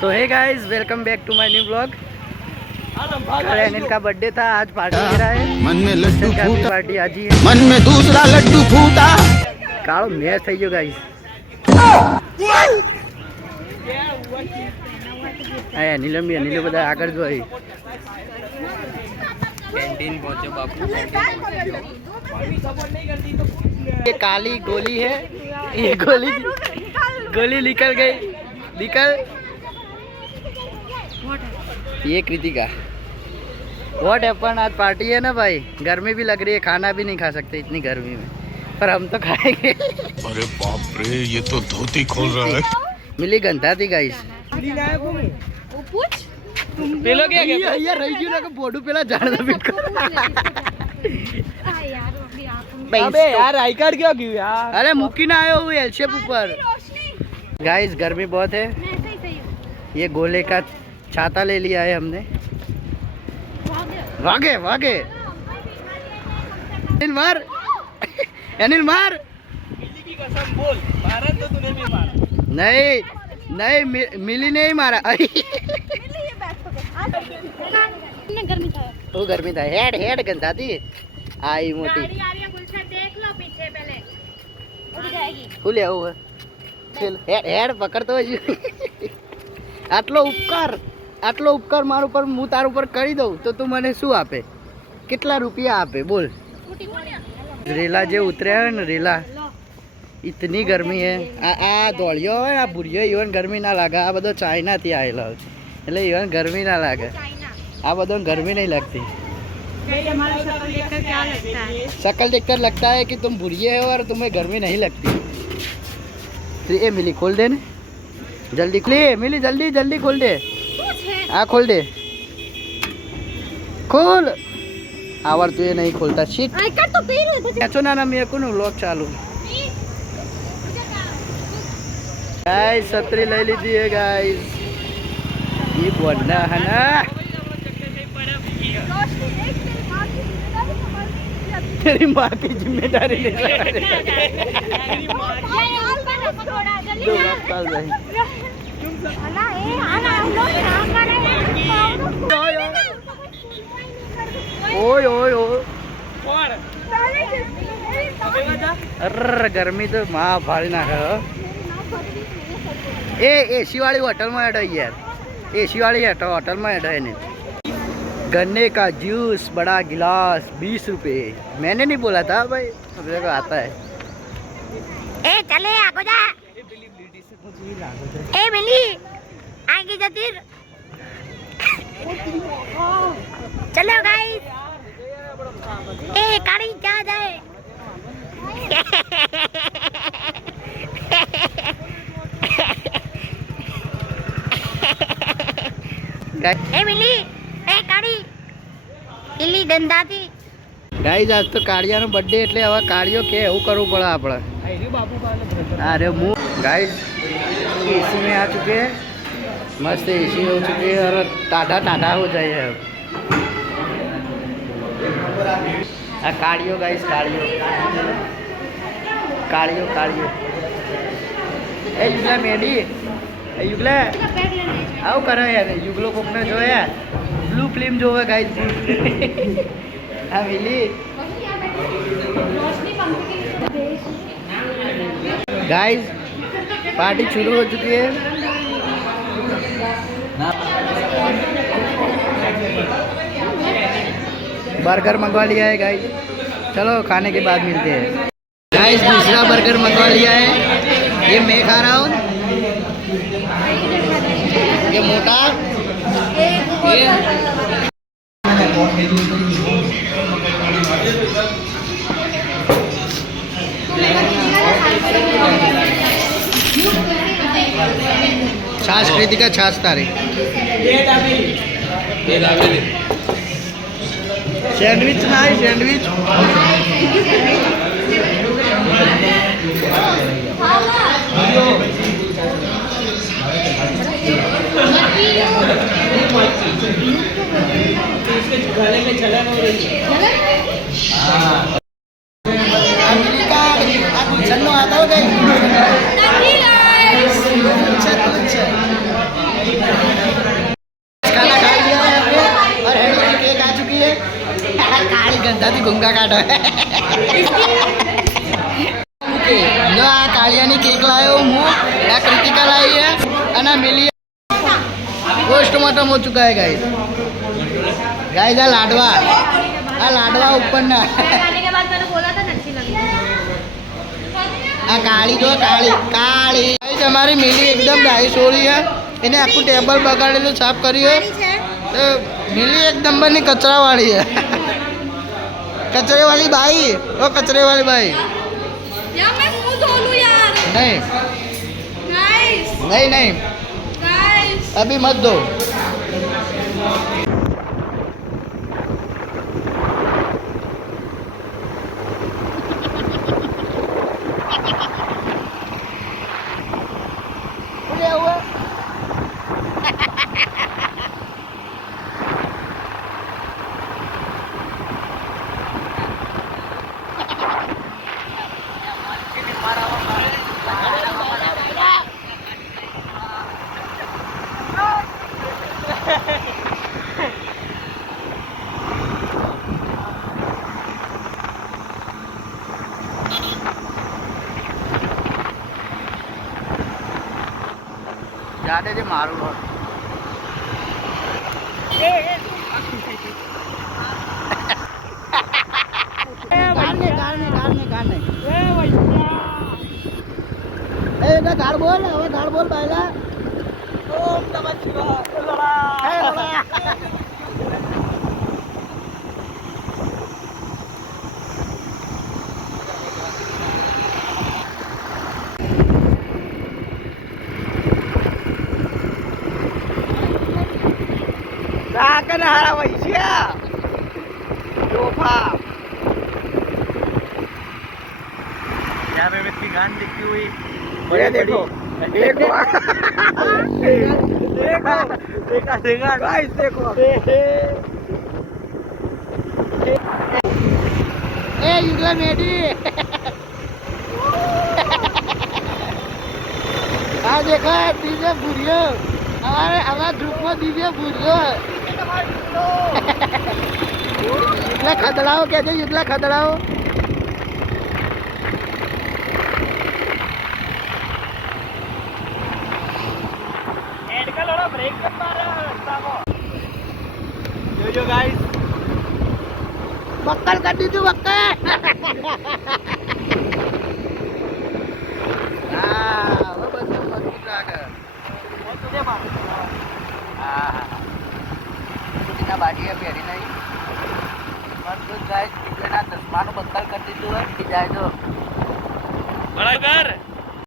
So hey guys, welcome back to my new blog. कल अनिल का birthday था, आज पार्टी दे रहा है। मन में लड्डू फूटा, पार्टी आज ही है। मन में दूसरा लड्डू फूटा। कालो मैच થઈ ગયો गाइस। આ અનિલ બધા આગળ જો આવી। कैंटीन पहुंचे बापू। ये काली गोली है, ये गोली निकल गई, निकल। ये कृतिका व्हाट हैपन। आज पार्टी है ना भाई, गर्मी भी लग रही है, खाना भी नहीं खा सकते इतनी गर्मी में, पर हम तो खाएंगे। अरे बाप रे, ये तो धोती खोल रहा है। मिली गंदा थी गाइस। पेलो क्या ये रही क्यों ना को बोडू पेला जान दो बिल्कुल। अबे यार आई कार्ड क्यों क्यों यार। अरे मुक्की ना आयो हुए एल शेप ऊपर। गाइस गर्मी बहुत है। ये गोले का छाता ले लिया है हमने। वागे वागे अनिल मार, अनिल मार। नहीं नहीं मिली नहीं मारा। वो गर्मी था, हेड हेड गंदा थी। आई मोटी देख लो पीछे पहले उड़ जाएगी। खुले हुए खेल हेड हेड पकड़ तो। આટલો ઉપકાર માર ઉપર હું તાર ઉપર કરી દઉં તો તું મને શું આપે? કેટલા રૂપિયા આપે બોલ? રેલા જે ઉતર્યા હોય ને રેલા, इतनी गर्मी है। आ दौड़ियो है, आ बुढ़ियो इवन गर्मी ना लागे। आ बधो चाइना थी आएलो એટલે इवन गर्मी ना लागे। आ बधो गर्मी नहीं लगती। शक्ल देखकर लगता है कि तुम बुढ़िए हो और तुम्हें गर्मी नहीं लगती। तो ये मिली खोल दे ने जल्दी, खोल मिली जल्दी जल्दी खोल दे। आ खोल दे, खोल। आवर तू ये नहीं खोलता। शिट तो ना मेरे को व्लॉग चालू। गाइस छतरी ले लीजिए गाइस, ये बनना है ना। तेरी माँ की जिम्मेदारी ले ओए ओए ओए। अरे गर्मी तो माँ भारी ना करो। ए एसी वाली होटल में ऐड है यार, एसी वाली होटल में ऐड है नहीं। गन्ने का जूस बड़ा गिलास 20 रुपए। मैंने नहीं बोला था भाई, अब देखो आता है। ए चले आगो जा। ए मिली आगे जातिर। चलो गाइस। ए गाड़ी जा जाए। ए मिली ए काड़ी इली गंदा थी। गाइस आज तो काड़िया नो बर्थडे એટલે હવે કાળિયો કે એવું કરવું પડે આપણે। अरे मुंह गाइस एसी में आ चुके हैं, मस्त एसी हो चुके हैं और टाटा टाटा हो जाए अब। काड़ियो गाइस काड़ियो काड़ियो काड़ियो। ए युगला मेडी, ए युगला आओ करो यार। युगलो कोक ने जो है ब्लू फिल्म जो है गाइस। हाँ मिली गाइस, पार्टी शुरू हो चुकी है। बर्गर मंगवा लिया है गाइस, चलो खाने के बाद मिलते हैं। गाइस दूसरा बर्गर मंगवा लिया है, ये मैं खा रहा हूँ। ये मोटा ये छाछ कृतिका छाछ तारे। सैंडविच ना है सैंडविच। खाना खा लिया है हमने और हेडी की केक आ चुकी है काली गंदा थी गुंगा काटो ओके जो आ कालियानी केक लायो हूँ आ कृतिका लाई है અને મિલી પોસ્ટમોર્ટમ हो चुका है गाइस गाइस आ लाडवा ऊपर ना खाने के बाद मैंने बोला था ना अच्छी लगी આ કાળી જો કાળી કાળી ગાઈસ અમારી મિલી એકદમ ડાઈસ हो रही है એને આખું ટેબલ બગાડેલું સાફ કર્યું તો મિલી એક નંબરની કચરાવાળી है कचरे वाली भाई ओ कचरे वाली भाई यार मैं मुंह धो लूं यार नहीं गाइस नहीं नहीं गाइस अभी मत दो जाने दे मारू गाड़ बोल હવે ગાड़ बोल પહેલા ઓમ નમઃ શિવાય Kan harap Malaysia. Coba. यहाँ पे इसकी गांड दिखती हुई ये देखो देखो देखो देखा देखा गाइस देखो ए युगला मेडी आ देखो डीजे बुरियो हमारे ग्रुप में डीजे बुरियो युगला खतड़ाओ कहते युगला खतड़ाओ जो गाइस बक्कल कर दी तू बक्कल हां वो बस मजबूत आकर वो तुझे मार हां कितना बाजी है प्यारी नहीं मजबूत गाइस कितना चश्मा नो बक्कल कर दी तू है जाए तो बड़ा कर